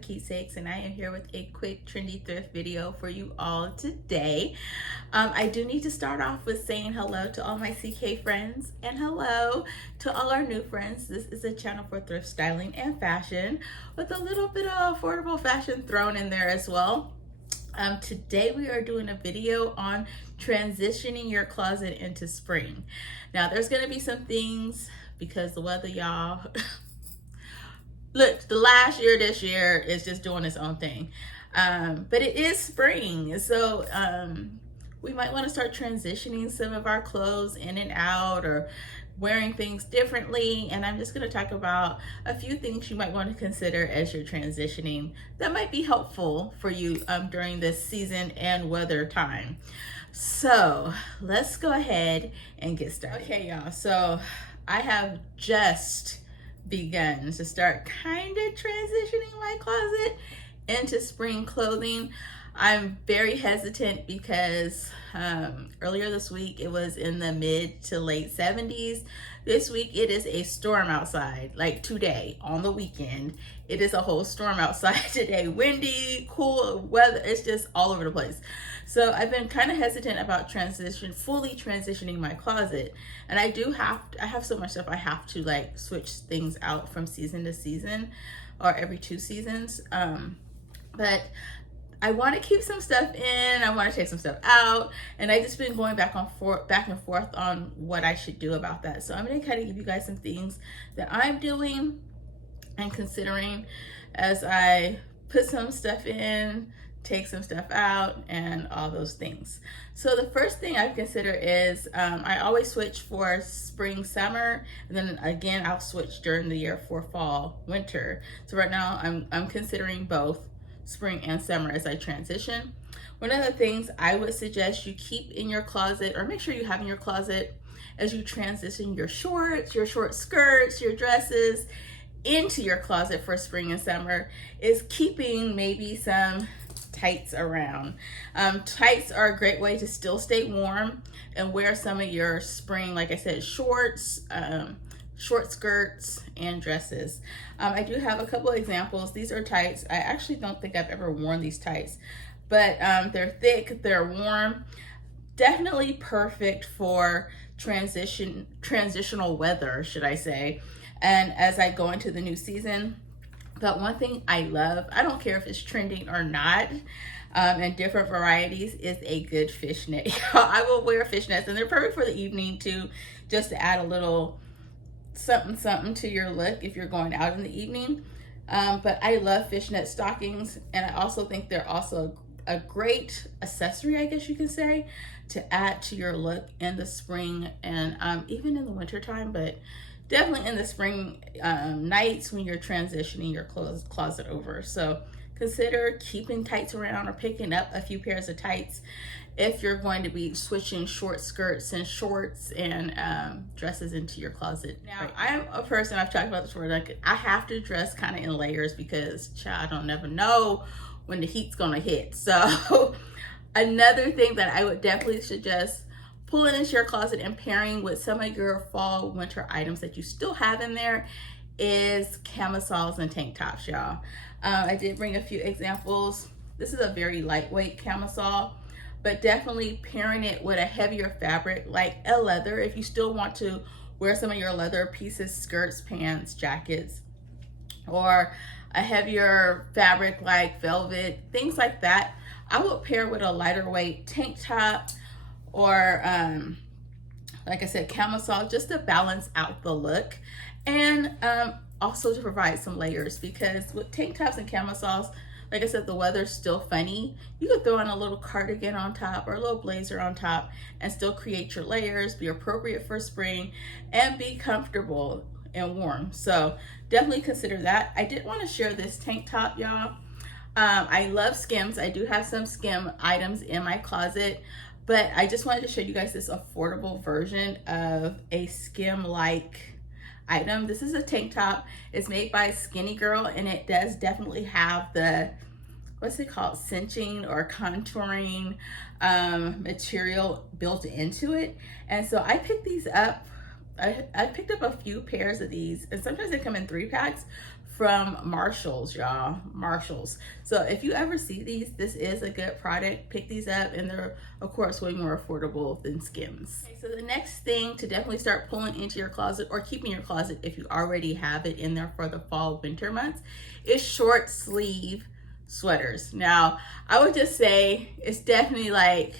Keepsakes, and I am here with a quick trendy thrift video for you all today. I do need to start off with saying hello to all my CK friends and hello to all our new friends. This is a channel for thrift styling and fashion with a little bit of affordable fashion thrown in there as well. Today we are doing a video on transitioning your closet into spring. Now there's going to be some things because the weather, y'all, look, the last year, this year is just doing its own thing. But it is spring, so we might want to start transitioning some of our clothes in and out or wearing things differently. And I'm just going to talk about a few things you might want to consider as you're transitioning that might be helpful for you during this season and weather time. So let's go ahead and get started. Okay, y'all, so I have just begun to start kind of transitioning my closet into spring clothing. I'm very hesitant because earlier this week it was in the mid to late 70s. This week it is a storm outside, like today on the weekend. It is a whole storm outside today. Windy, cool weather, it's just all over the place. So I've been kind of hesitant about fully transitioning my closet. And I have so much stuff I have to like switch things out from season to season or every 2 seasons. But I want to keep some stuff in, I want to take some stuff out, and I just been going back and forth on what I should do about that. So I'm going to kind of give you guys some things that I'm doing and considering as I put some stuff in, take some stuff out, and all those things. So the first thing I consider is I always switch for spring, summer, and then again I'll switch during the year for fall, winter. So right now I'm considering both spring and summer as I transition. One of the things I would suggest you keep in your closet, or make sure you have in your closet as you transition your shorts, your short skirts, your dresses into your closet for spring and summer, is keeping maybe some tights around. Tights are a great way to still stay warm and wear some of your spring, like I said, shorts, short skirts, and dresses. I do have a couple examples. These are tights. I actually don't think I've ever worn these tights, but they're thick, they're warm, definitely perfect for transitional weather, should I say. And as I go into the new season, but one thing I love, I don't care if it's trending or not, and different varieties, is a good fishnet. I will wear fishnets, and they're perfect for the evening too, just to add a little something to your look if you're going out in the evening. But I love fishnet stockings, and I also think they're also a great accessory, I guess you can say, to add to your look in the spring and even in the winter time, but definitely in the spring nights when you're transitioning your closet over. So consider keeping tights around or picking up a few pairs of tights if you're going to be switching short skirts and shorts and dresses into your closet. Now, I'm a person, I've talked about this before, like I have to dress kind of in layers because child, I don't never know when the heat's gonna hit. So another thing that I would definitely suggest pulling into your closet and pairing with some of your fall winter items that you still have in there is camisoles and tank tops, y'all. I did bring a few examples. This is a very lightweight camisole, but definitely pairing it with a heavier fabric like a leather if you still want to wear some of your leather pieces, skirts, pants, jackets, or a heavier fabric like velvet, things like that. I would pair with a lighter weight tank top or like I said, camisole, just to balance out the look, and also to provide some layers, because with tank tops and camisoles, like I said, the weather's still funny. You could throw on a little cardigan on top or a little blazer on top and still create your layers, be appropriate for spring, and be comfortable and warm. So definitely consider that. I did want to share this tank top, y'all. I love Skims. I do have some Skim items in my closet, but I just wanted to show you guys this affordable version of a Skim-like item. This is a tank top. It's made by Skinny Girl, and it does definitely have the, what's it called, cinching or contouring material built into it. And so I picked these up. I picked up a few pairs of these, and sometimes they come in 3 packs from Marshalls, y'all. Marshalls. So if you ever see these, this is a good product. Pick these up, and they're of course way more affordable than Skims. Okay, so the next thing to definitely start pulling into your closet, or keeping your closet if you already have it in there for the fall winter months, is short sleeve sweaters. Now I would just say it's definitely like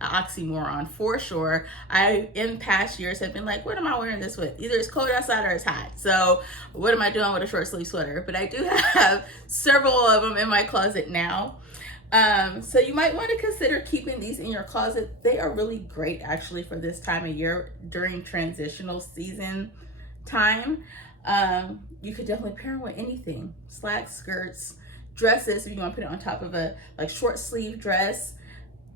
an oxymoron for sure. I in past years have been like, what am I wearing this with? Either it's cold outside or it's hot, so what am I doing with a short sleeve sweater? But I do have several of them in my closet now. So you might want to consider keeping these in your closet. They are really great actually for this time of year during transitional season time. You could definitely pair them with anything: slacks, skirts, dresses. If you want to put it on top of a like short sleeve dress,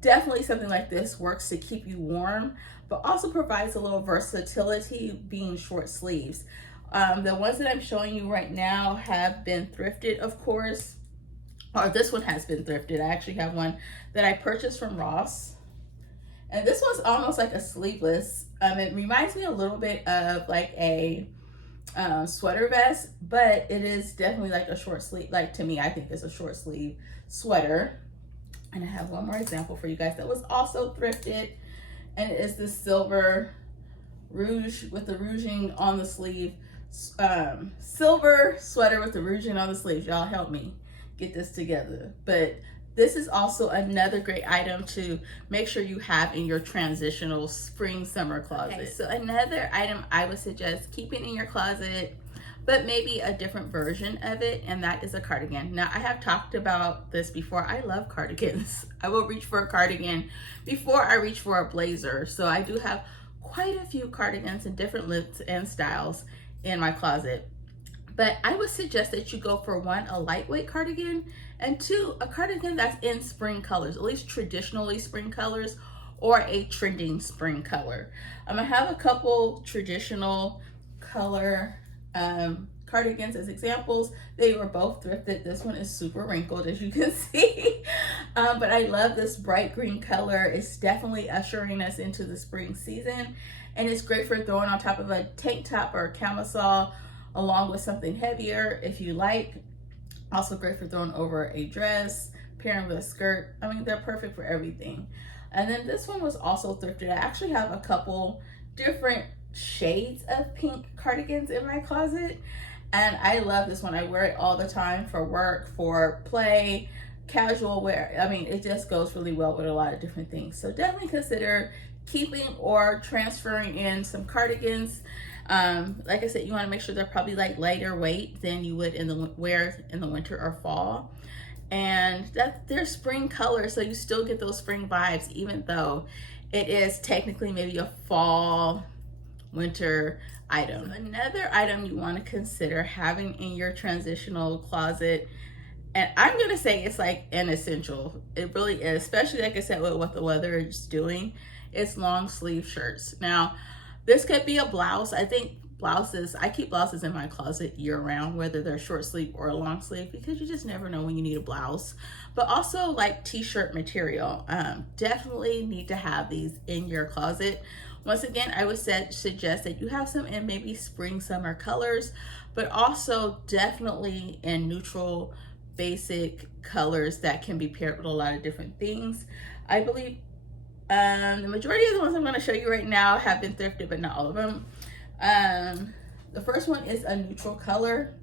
definitely something like this works to keep you warm, but also provides a little versatility being short sleeves. The ones that I'm showing you right now have been thrifted, of course, or this one has been thrifted. I actually have one that I purchased from Ross, and this one's almost like a sleeveless. It reminds me a little bit of like a sweater vest, but it is definitely like a short sleeve. Like, to me, I think it's a short sleeve sweater. And I have one more example for you guys that was also thrifted, and it is this silver rouge with the rouging on the sleeve, silver sweater with the rouging on the sleeve. Y'all help me get this together. But this is also another great item to make sure you have in your transitional spring summer closet. Okay, so another item I would suggest keeping in your closet, but maybe a different version of it, and that is a cardigan. Now, I have talked about this before. I love cardigans. I will reach for a cardigan before I reach for a blazer. So I do have quite a few cardigans in different lengths and styles in my closet. But I would suggest that you go for one, a lightweight cardigan, and two, a cardigan that's in spring colors, at least traditionally spring colors, or a trending spring color. I'm gonna have a couple traditional color cardigans as examples. They were both thrifted. This one is super wrinkled, as you can see, but I love this bright green color. It's definitely ushering us into the spring season, and it's great for throwing on top of a tank top or a camisole along with something heavier if you like. Also great for throwing over a dress, pairing with a skirt. I mean, they're perfect for everything. And then this one was also thrifted. I actually have a couple different shades of pink cardigans in my closet, and I love this one. I wear it all the time for work, for play, casual wear. I mean, it just goes really well with a lot of different things. So definitely consider keeping or transferring in some cardigans. Like I said, you want to make sure they're probably like lighter weight than you would wear in the winter or fall, and that they're spring colors, so you still get those spring vibes, even though it is technically maybe a fall winter item. So another item you want to consider having in your transitional closet, and I'm gonna say it's like an essential, it really is, especially like I said with what the weather is doing, it's long sleeve shirts. Now this could be a blouse. I think blouses, I keep blouses in my closet year round, whether they're short sleeve or a long sleeve, because you just never know when you need a blouse. But also like t-shirt material, definitely need to have these in your closet. Once again, I would suggest that you have some in maybe spring, summer colors, but also definitely in neutral, basic colors that can be paired with a lot of different things. I believe the majority of the ones I'm going to show you right now have been thrifted, but not all of them. The first one is a neutral color.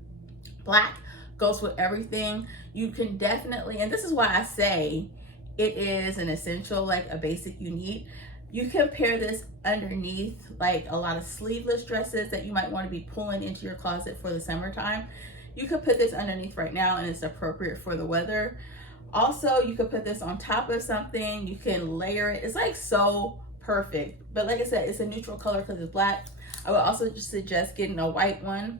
Black goes with everything. You can definitely, and this is why I say it is an essential, like a basic you need. You can pair this underneath like a lot of sleeveless dresses that you might want to be pulling into your closet for the summertime. You could put this underneath right now, and it's appropriate for the weather. Also, you could put this on top of something. You can layer it. It's like so perfect. But like I said, it's a neutral color because it's black. I would also just suggest getting a white one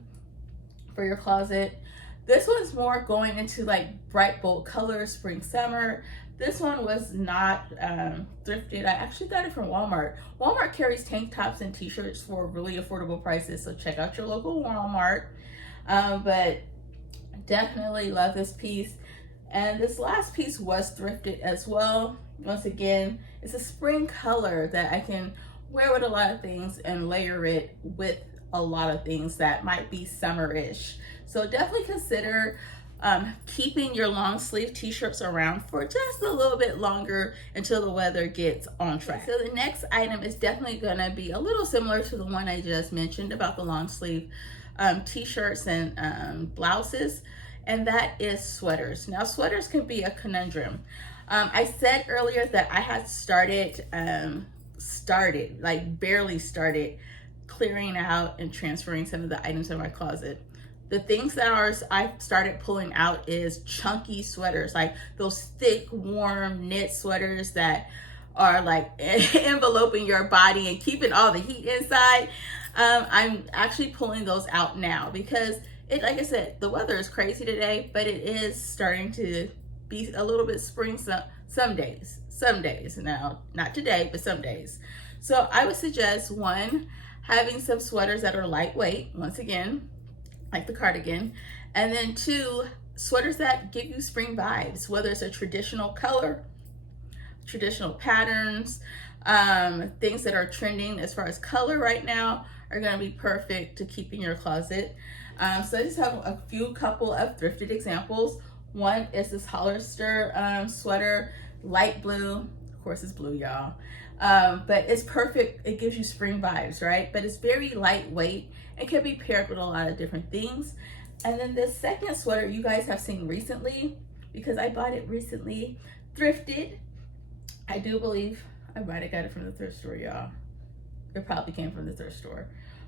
for your closet. This one's more going into like bright, bold colors, spring, summer. This one was not thrifted. I actually got it from Walmart. Walmart carries tank tops and t-shirts for really affordable prices, so check out your local Walmart. But definitely love this piece. And this last piece was thrifted as well. Once again, it's a spring color that I can wear with a lot of things and layer it with a lot of things that might be summer-ish. So definitely consider keeping your long sleeve t-shirts around for just a little bit longer until the weather gets on track. So the next item is definitely gonna be a little similar to the one I just mentioned about the long sleeve t-shirts and blouses, and that is sweaters. Now sweaters can be a conundrum. I said earlier that I had barely started clearing out and transferring some of the items in my closet. The things that I started pulling out is chunky sweaters, like those thick, warm knit sweaters that are like enveloping your body and keeping all the heat inside. I'm actually pulling those out now because like I said, the weather is crazy today, but it is starting to be a little bit spring some days. Now, not today, but some days. So I would suggest, one, having some sweaters that are lightweight, once again, like the cardigan, and then two, sweaters that give you spring vibes, whether it's a traditional color, traditional patterns, things that are trending as far as color right now are going to be perfect to keep in your closet. So I just have a couple of thrifted examples. One is this Hollister sweater, light blue. Of course it's blue, y'all. But it's perfect. It gives you spring vibes, right? But it's very lightweight and can be paired with a lot of different things. And then the second sweater you guys have seen recently, because I bought it recently, thrifted. I do believe I might have got it from the thrift store, y'all. It probably came from the thrift store.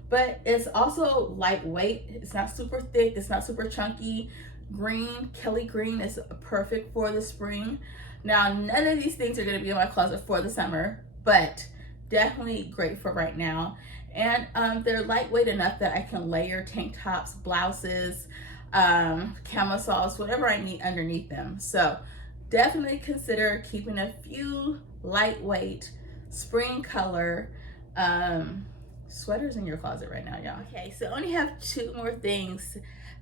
But it's also lightweight. It's not super thick. It's not super chunky. Green, Kelly green is perfect for the spring. Now, none of these things are going to be in my closet for the summer, but definitely great for right now. And they're lightweight enough that I can layer tank tops, blouses, camisoles, whatever I need underneath them. So definitely consider keeping a few lightweight spring color sweaters in your closet right now, y'all. Okay, so I only have two more things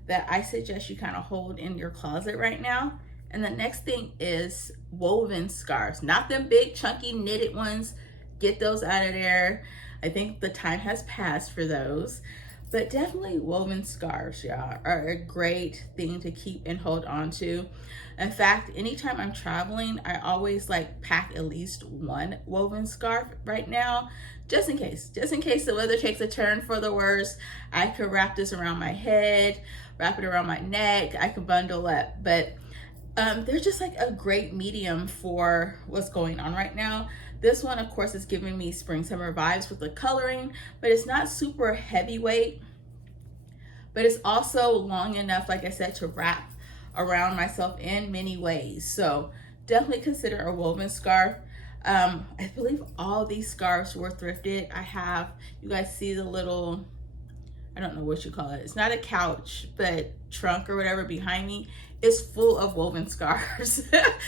that I suggest you kind of hold in your closet right now. And the next thing is woven scarves, not them big chunky knitted ones. Get those out of there. I think the time has passed for those, but definitely woven scarves, y'all, are a great thing to keep and hold on to. In fact, anytime I'm traveling, I always like pack at least one woven scarf right now, just in case the weather takes a turn for the worse. I could wrap this around my head, wrap it around my neck. I could bundle up, but they're just like a great medium for what's going on right now. This one, of course, is giving me spring summer vibes with the coloring, but it's not super heavyweight, but it's also long enough, like I said, to wrap around myself in many ways. So definitely consider a woven scarf. I believe all these scarves were thrifted. You guys see the little, I don't know what you call it. It's not a couch, but trunk or whatever behind me is full of woven scarves.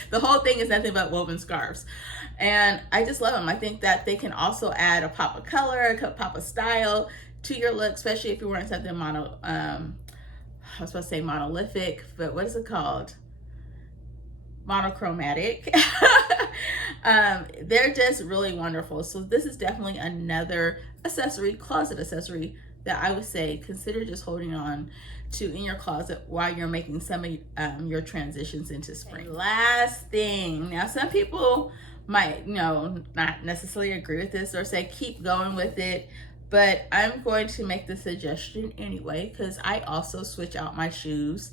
The whole thing is nothing but woven scarves. And I just love them. I think that they can also add a pop of color, a pop of style to your look, especially if you're wearing something I was supposed to say monolithic, but what is it called? Monochromatic. They're just really wonderful. So this is definitely another accessory, closet accessory, that I would say consider just holding on to in your closet while you're making some of your transitions into spring. And last thing, now some people might not necessarily agree with this or say keep going with it, but I'm going to make the suggestion anyway because I also switch out my shoes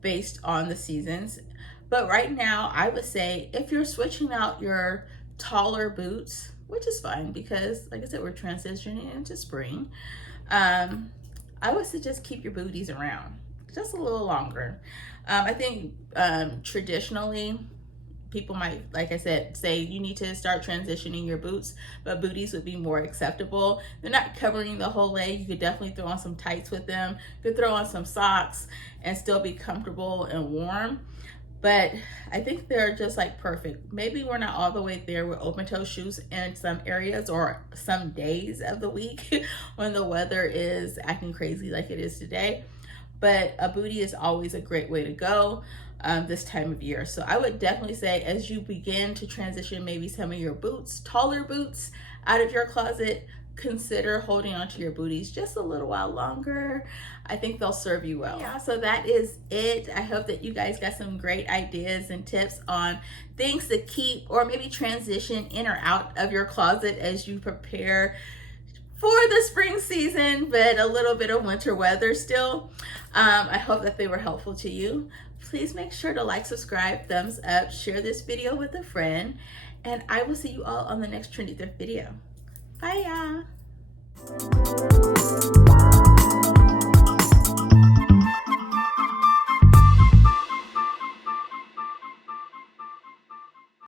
based on the seasons. But right now I would say if you're switching out your taller boots, which is fine because like I said, we're transitioning into spring, I would suggest keep your booties around just a little longer. I think traditionally people might, like I said, say you need to start transitioning your boots, but booties would be more acceptable. They're not covering the whole leg. You could definitely throw on some tights with them. You could throw on some socks and still be comfortable and warm. But I think they're just like perfect. Maybe we're not all the way there with open toe shoes in some areas or some days of the week when the weather is acting crazy like it is today. But a bootie is always a great way to go this time of year. So I would definitely say as you begin to transition maybe some of your boots, taller boots out of your closet, consider holding onto your booties just a little while longer. I think they'll serve you well. Yeah, so that is it. I hope that you guys got some great ideas and tips on things to keep or maybe transition in or out of your closet as you prepare for the spring season, but a little bit of winter weather still. I hope that they were helpful to you. Please make sure to like, subscribe, thumbs up, share this video with a friend, and I will see you all on the next Trendy Thrift video. Bye, y'all.